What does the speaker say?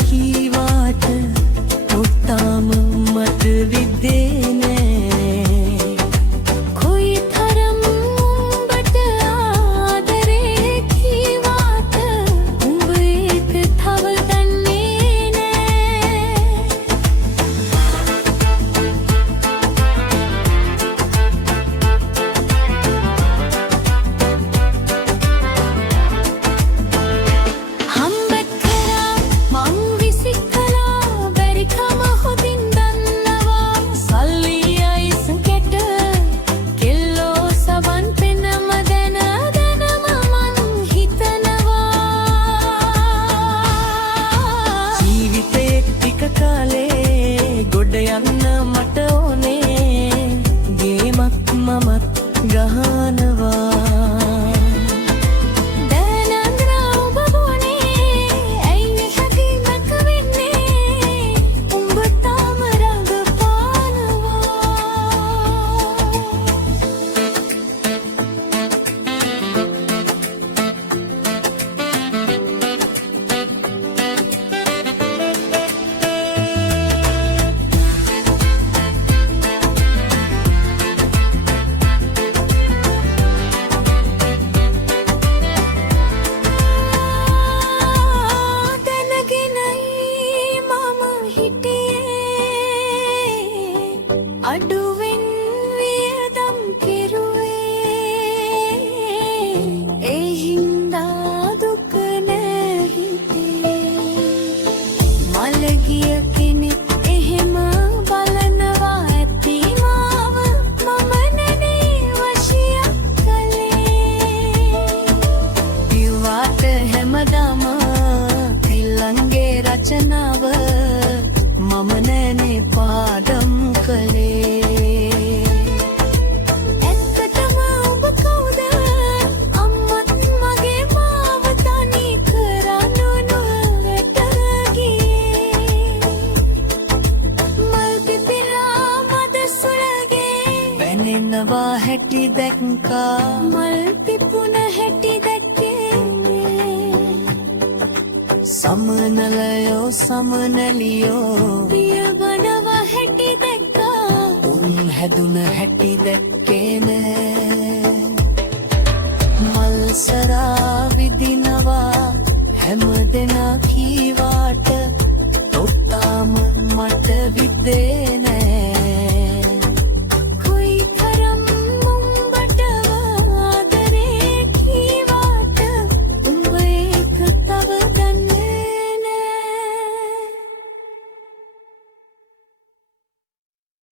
කීවාට ඔත්තාම මට විද්දේ නෑ කොයි තරම් උඹට ආදරේ කීවාට උඹ ඒක තව දන්නේ නෑ යන්න මට ඕනේ ගේමක් මමත් ගහනවා දැනන්දර ඔබ බොනේ ඇයි හැකිමක වෙන්නේ උඹ තාම රඟපානවා අඩුවෙන් වියදම් කෙරුවේ ඒ හින්දා දුක නැහිතේ මලගිය කෙනෙක් එහෙම බලනවා ඇති මාව මම නෙනේ වශියක් කළේ දිවාට හැමදාම තිල්ලන්ගේ රචනාව මම නැනේ පාඩම් කළේ ඇත්තටම ඔබ කවුද අම්මත් මගේ මාව තනි කරන්න නොවට ගියේ මල් පිපිලා මද සුළගේ වැනෙනවා හැටි දැක්කා මල් පිපුණ හැටි දැක්කේ සමනලයෝ සමනලියෝ පියවනව හැටි දැක්කා උන් හැදුන හැටි දැක්කේ නෑ මල් සරා විදිනවා හැම දෙනා